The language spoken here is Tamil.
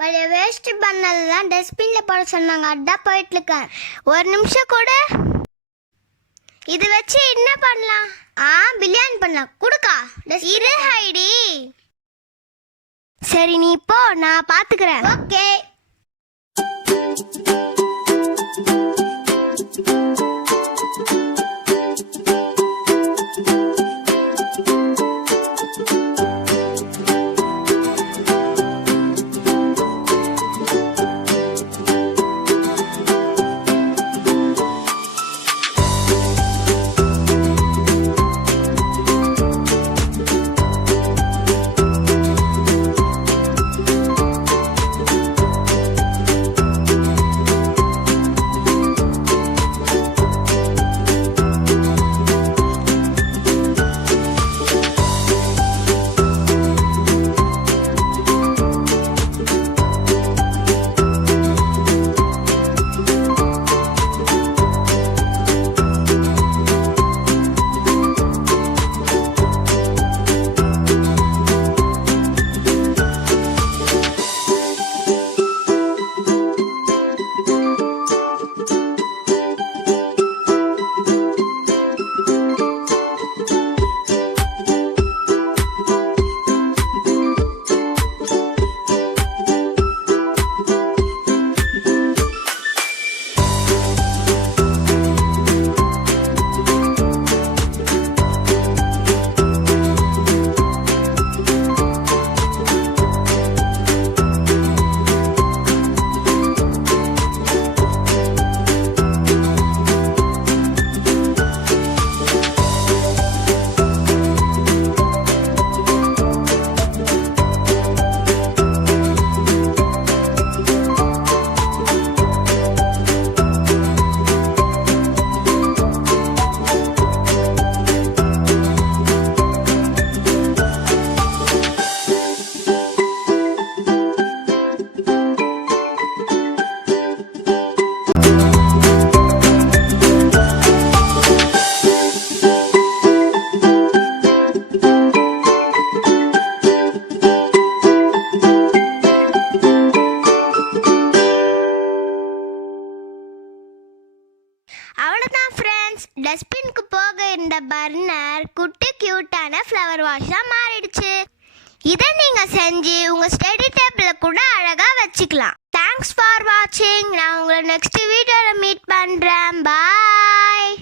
பழைய வேஸ்ட் பண்ணலாம் டஸ்ட்பின்ல போட சொன்னாங்க. அதான் போயிட்டு இருக்கேன். ஒரு நிமிஷம் கூட. இது வச்சு என்ன பண்ணலாம்? பிரியாணி பண்ணலாம். குடுக்கா இரு ஹைடி. சரி நீ போ, நான் பாத்துக்கிறேன். ஓகே. அவ்வளோதான் ஃப்ரெண்ட்ஸ். டஸ்ட்பின்க்கு போக இருந்த பர்னர் குட்டி கியூட்டான ஃப்ளவர் வாஷாக மாறிடுச்சு. இதை நீங்கள் செஞ்சு உங்கள் ஸ்டடி டேபிளில் கூட அழகாக வச்சுக்கலாம். தேங்க்ஸ் ஃபார் வாட்சிங். நான் உங்களை நெக்ஸ்ட் வீடியோவில் மீட் பண்ணுறேன். பாய்.